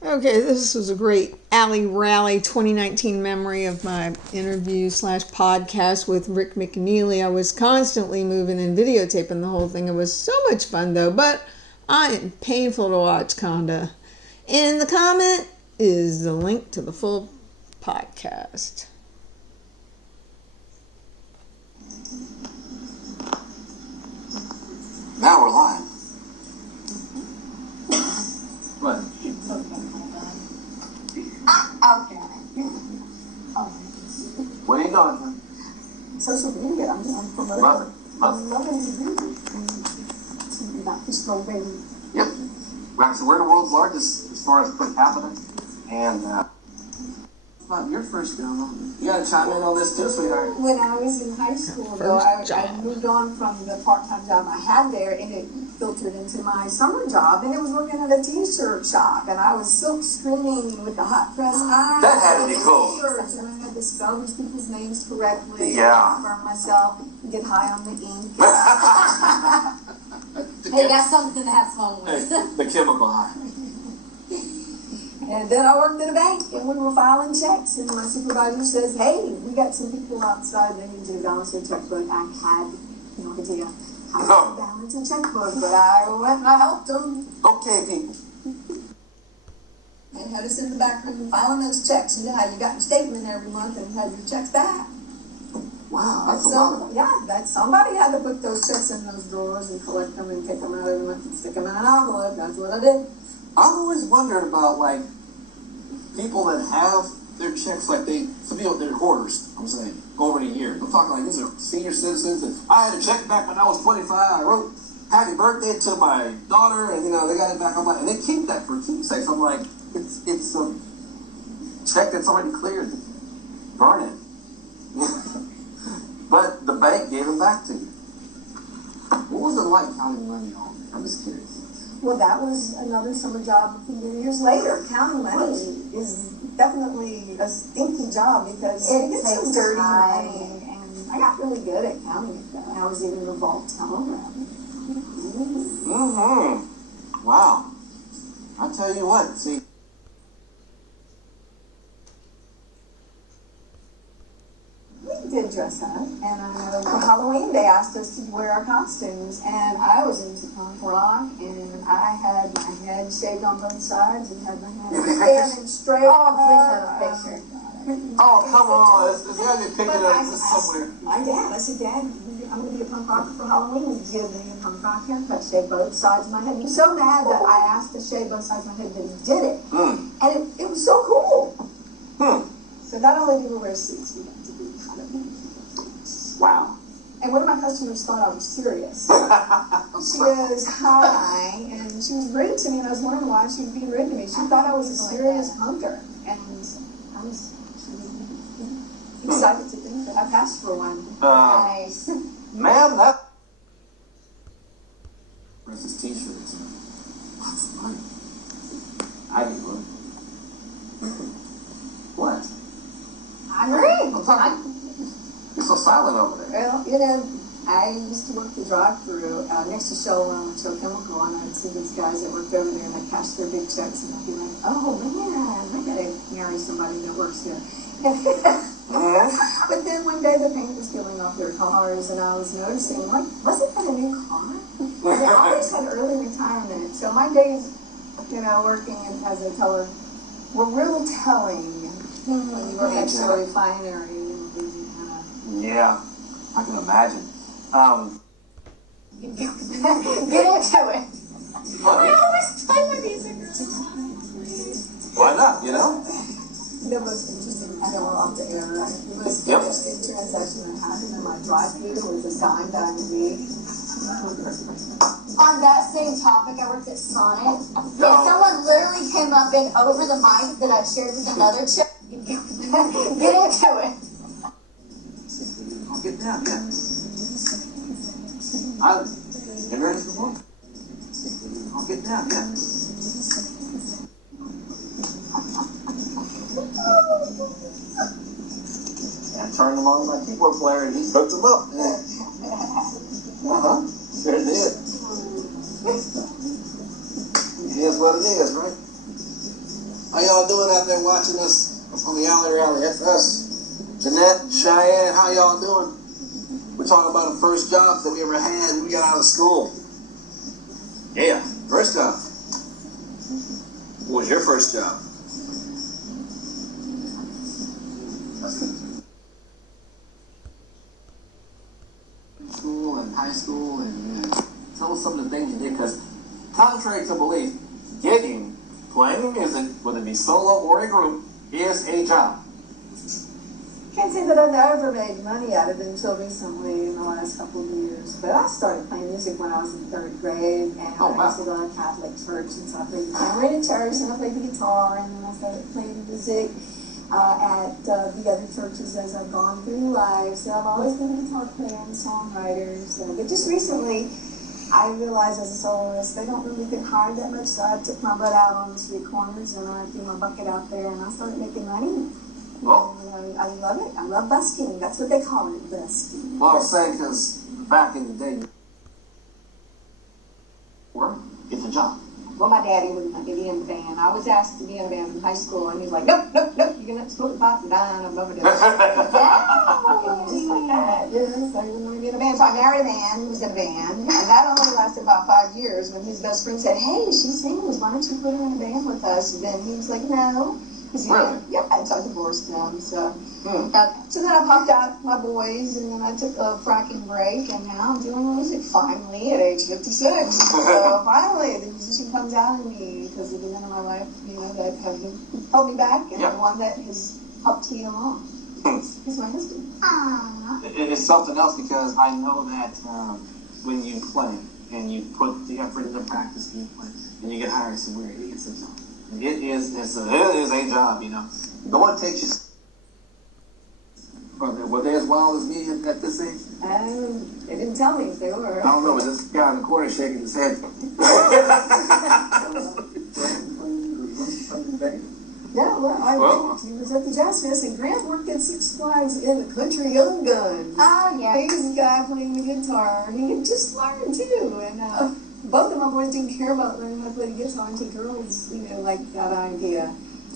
Okay, this was a great Alley Rally 2019 memory of my interview / podcast with Rick McNeely. I was constantly moving and videotaping the whole thing. It was so much fun though, but I am painful to watch, kinda. In the comment is the link to the full podcast. Now we're live. What? Okay. Where are you going? Social media. I'm promoting. Love it. I'm loving to do about Fishbowl, baby. Yep. So we're the world's largest as far as per capita. And about your first job. You got to chime in on this too, sweetheart. When I was in high school, though, I moved on from the part-time job I had there, and it filtered into my summer job, and it was working at a t-shirt shop, and I was silk screening with the hot press iron. That had to be cool. T-shirts, and I had to spell these people's names correctly. Yeah. Confirm myself, get high on the ink. Hey, that's something to have fun with. The chemical high. And then I worked at a bank, and we were filing checks, and my supervisor says, hey, we got some people outside, they need you to balance their checkbook. I had no idea how to balance a checkbook, but I went and I helped them. Okay, people. And had us in the back room filing those checks. You know how you got your statement every month and had your checks back. Wow, that's a lot. Yeah, somebody had to put those checks in those drawers and collect them and take them out every month and stick them in an envelope. That's what I did. I've always wondered about, like, people that have their checks, like some people, they're hoarders, I'm saying, over the years. I'm talking like these are senior citizens, and I had a check back when I was 25. I wrote happy birthday to my daughter, and, they got it back. I'm like, and they keep that for keepsakes. I'm like, it's a check that's already cleared. Burn it. But the bank gave them back to you. What was it like counting money on there? I'm just curious. Well, that was another summer job a few years later. Counting money is definitely a stinky job because it gets some dirty money. And I got really good at counting it, though. I was even involved telegram. Mm-hmm. Wow. I tell you what, see. We did dress up, and for Halloween they asked us to wear our costumes, and I was into punk rock, and I had my head shaved on both sides and had my hair standing straight. Oh, please have a picture. Oh, come on. It's got to be a picture of this somewhere. My dad, I said, Dad, I'm going to be a punk rocker for Halloween. He gave me a punk rock haircut, shaved both sides of my head. He was so mad that I asked to shave both sides of my head that he did it. And it was so cool. So not only did we wear suits, we got to be kind of. Wow. And one of my customers thought I was serious. She was high, and she was rude to me, and I was wondering why she was being rude to me. She thought I was a serious punker, and I was excited to think that I passed for one. Nice. Ma'am, that. Where's his t-shirts? Lots of money. I get one. What? I'm ready. You're so silent over there. Well, I used to work the drive-thru next to Shell Chemical, and I'd see these guys that worked over there, and they'd cash their big checks, and I'd be like, oh, man, I gotta marry somebody that works here. But then one day the paint was peeling off their cars, and I was noticing, like, wasn't that a new car? And they always had early retirement. So my days, working as a teller were really telling when you work at a refinery. Yeah, I can imagine. Get into it. I always play with these girls. Why not, The most interesting, I know we're off the air, right? The most interesting transaction that happened in my drive-thru was a dime that I made. On that same topic, I worked at Sonic. If someone literally came up and over the mic that I shared with another chick, get into it. I'll get down, yeah. Have you heard this before? I'll get down, yeah. I turned them on to my keyboard player and he hooked them up. Sure did. It is what it is, right? doing out there watching us on the Alley Rally? That's us. Jeanette, Cheyenne, how y'all doing? We're talking about the first jobs that we ever had when we got out of school. Yeah, first job. What was your first job? School and high school, and tell us some of the things you did, because contrary to belief, gigging, playing music, whether it be solo or a group, is a job. Can't say that I've ever made money at it until recently in the last couple of years. But I started playing music when I was in 3rd grade, and I used to go to Catholic church, and so I played the piano in church, and I played the guitar, and then I started playing music at the other churches as I've gone through life. So I've always been a guitar player and songwriter. So, but just recently, I realized as a soloist, they don't really get hired that much, so I took my butt out on the street corners, and I threw my bucket out there, and I started making money. Oh. And I love it. I love busking. That's what they call it, busking. Well, I was saying, because back in the day, work, it's a job. Well, my daddy wouldn't let me be in the band. I was asked to be in a band in high school, and he was like, nope, nope, nope, you're going to smoke the pot and die, and I'm never doing it. Yeah, just like that. Yes, I didn't want to be in a band. So I married a man who was in a band, and that only lasted about 5 years when his best friend said, hey, she sings, why don't you put her in a band with us? And then he was like, no. Really? Yep, and so I divorced him. So, so then I popped out my boys, and then I took a fracking break, and now I'm doing music finally at age 56. So finally, the musician comes out in me because of the men in my life, that have held me back, and the one that has helped me along. He's my husband. It's something else, because I know that when you play and you put the effort into practice and you play, and you get hired somewhere, it's a job. It is a job, No one takes you. Were they as wild as me at this age? They didn't tell me if they were. I don't know, but this guy in the corner shaking his head. Yeah, well, he was at the Jazz Fest, and Grant worked at Six Flags in the Country Young Gun. Oh, yeah. He was the guy playing the guitar. He had just learned, too, and both of my boys didn't care about learning how to play the guitar until girls, like that idea.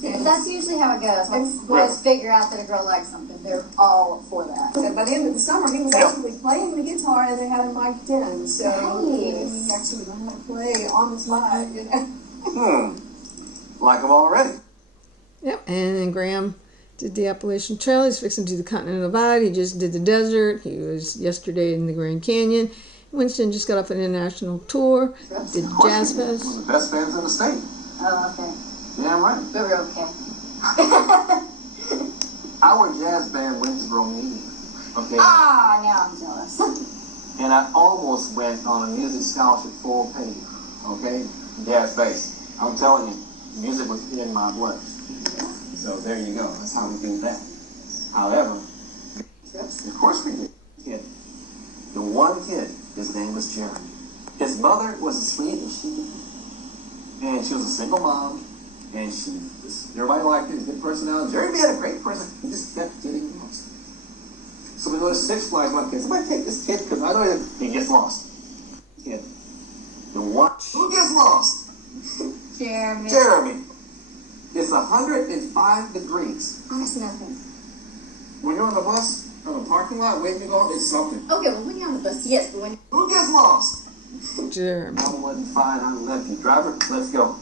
That's usually how it goes. Once boys figure out that a girl likes something, they're all for that. So by the end of the summer, he was actually playing the guitar, and they had him mic'd in. So he actually learned how to play on the fly, Like him already. Yep, and then Graham did the Appalachian Trail. He's fixing to do the Continental Divide. He just did the desert. He was yesterday in the Grand Canyon. Winston just got off an international tour. Did Jazz Fest. One of the best bands in the state. Oh, okay. Yeah, right. We were okay. Our jazz band went to Romania. Okay. Ah, now I'm jealous. And I almost went on a music scholarship full pay. Okay? Jazz bass. I'm telling you, music was in my blood. So there you go. That's how we do that. However, of course we did. Kid. The one kid, his name was Jeremy. His mother was as sweet as she could be. And she was a single mom. And everybody liked him, good personality. Jeremy had a great person. He just kept getting lost. So we go to Six Flags. My kid, somebody take this kid, because I know he gets lost. Kid. The one. Who gets lost? Jeremy. It's 105 degrees. That's nothing. When you're on the bus, on the parking lot, waiting to go, it's something. Okay, well, when you're on the bus, yes, but when... Who gets lost? Jeremy. I wasn't fine. I left you. Driver, let's go.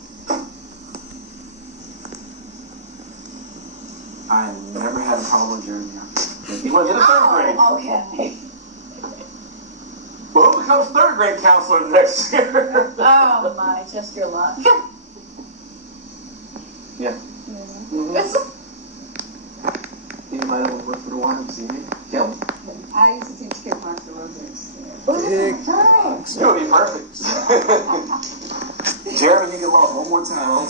I never had a problem with Jeremy. He was in the 3rd grade. Oh, okay. Well, who becomes 3rd grade counselor next year? Oh, my, just your luck. Yeah. Anybody want to work for the YMCA? Kelly? I used to teach kickbox aerobics. You would be perfect. Jeremy, you get lost one more time. I'm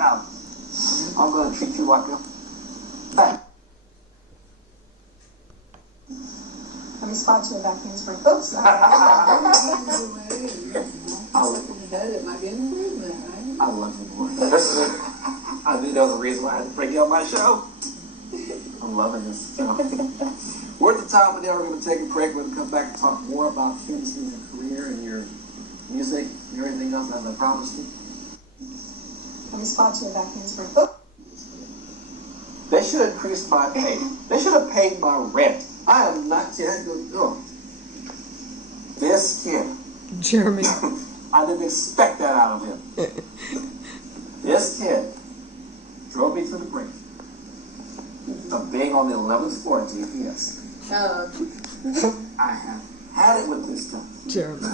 out. I'm going to treat you like a... Let me spot you back in spring. Oops, sorry. I love you, boy. I knew that was the reason why I had to bring you on my show. I'm loving this. We're at the top of the hour. We're going to take a break. We're going to come back and talk more about finishing your career and your music and everything else, as I promised you. Let me spot you back in spring. Oh. They should increase my pay. They should have paid my rent. I am not kidding. Oh. This kid. Jeremy. I didn't expect that out of him. This kid drove me to the brink of being on the 11th floor at GPS. I have had it with this guy. Jeremy.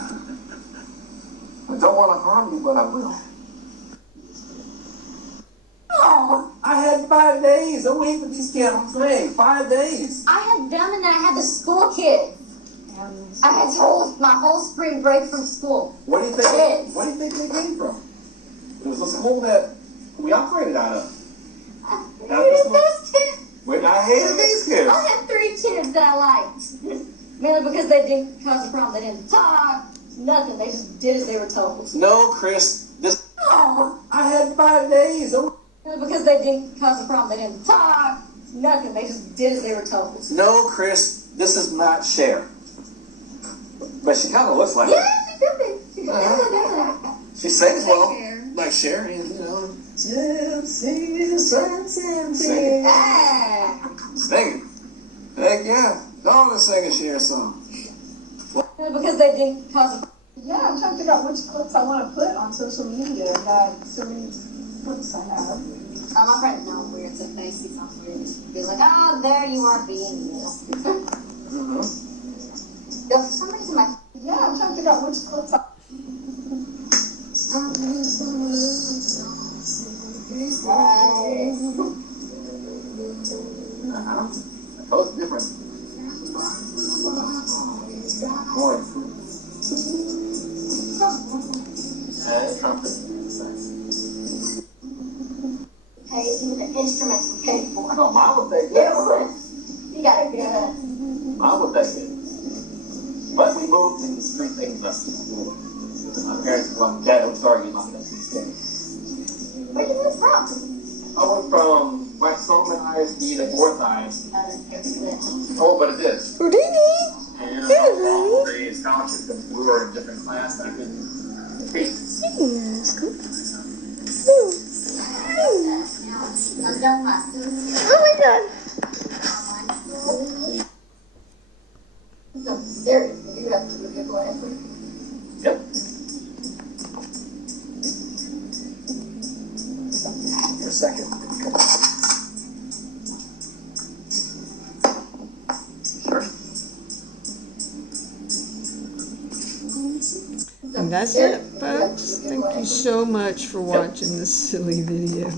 I don't want to harm you, but I will. Oh, I had 5 days a week with these kids. I'm saying 5 days. I had them and then I had the school kids. I had my whole spring break from school. What do you think? Kids. What do you think they came from? It was a school that we operated out of. I hated those kids. I hated these kids. I had 3 kids that I liked. Mainly because they didn't cause a problem. They didn't talk, nothing. They just did as they were told. No, Chris. I had 5 days. Mainly because they didn't cause a problem. They didn't talk, nothing. They just did as they were told. No, Chris. This is not Cher. But she kind of looks like Yeah, her. she could be. She could be. She sings well. Cher. Like Cher, you know. Sing. Sing. Heck yeah. Go on and sing a Cher song. Because they didn't cause a Yeah, I'm trying to figure out which clips I want to put on social media. I've got so many clips I have. my friend knows weird, so they see something weird. He's like, oh, there you are being you. For some reason, Yeah, I'm trying to figure out which clips I... That was different. More. And trumpet. Hey, even the instruments were paid for. No, mine was that Yeah, good. you got it good. Mine was that good. But we moved and street things up. My parents, dad was starting to get my these Where did you move from? I went from West Solomon ISD to North ISD. Oh, but it is. Houdini! And all the scholarships because we were in different class and I couldn't compete. Yes, good. I'm done my students. Oh my god. So serious, you have to do good classes. Yep. You're second. Sure. And that's it, folks. Thank you so much for watching this silly video.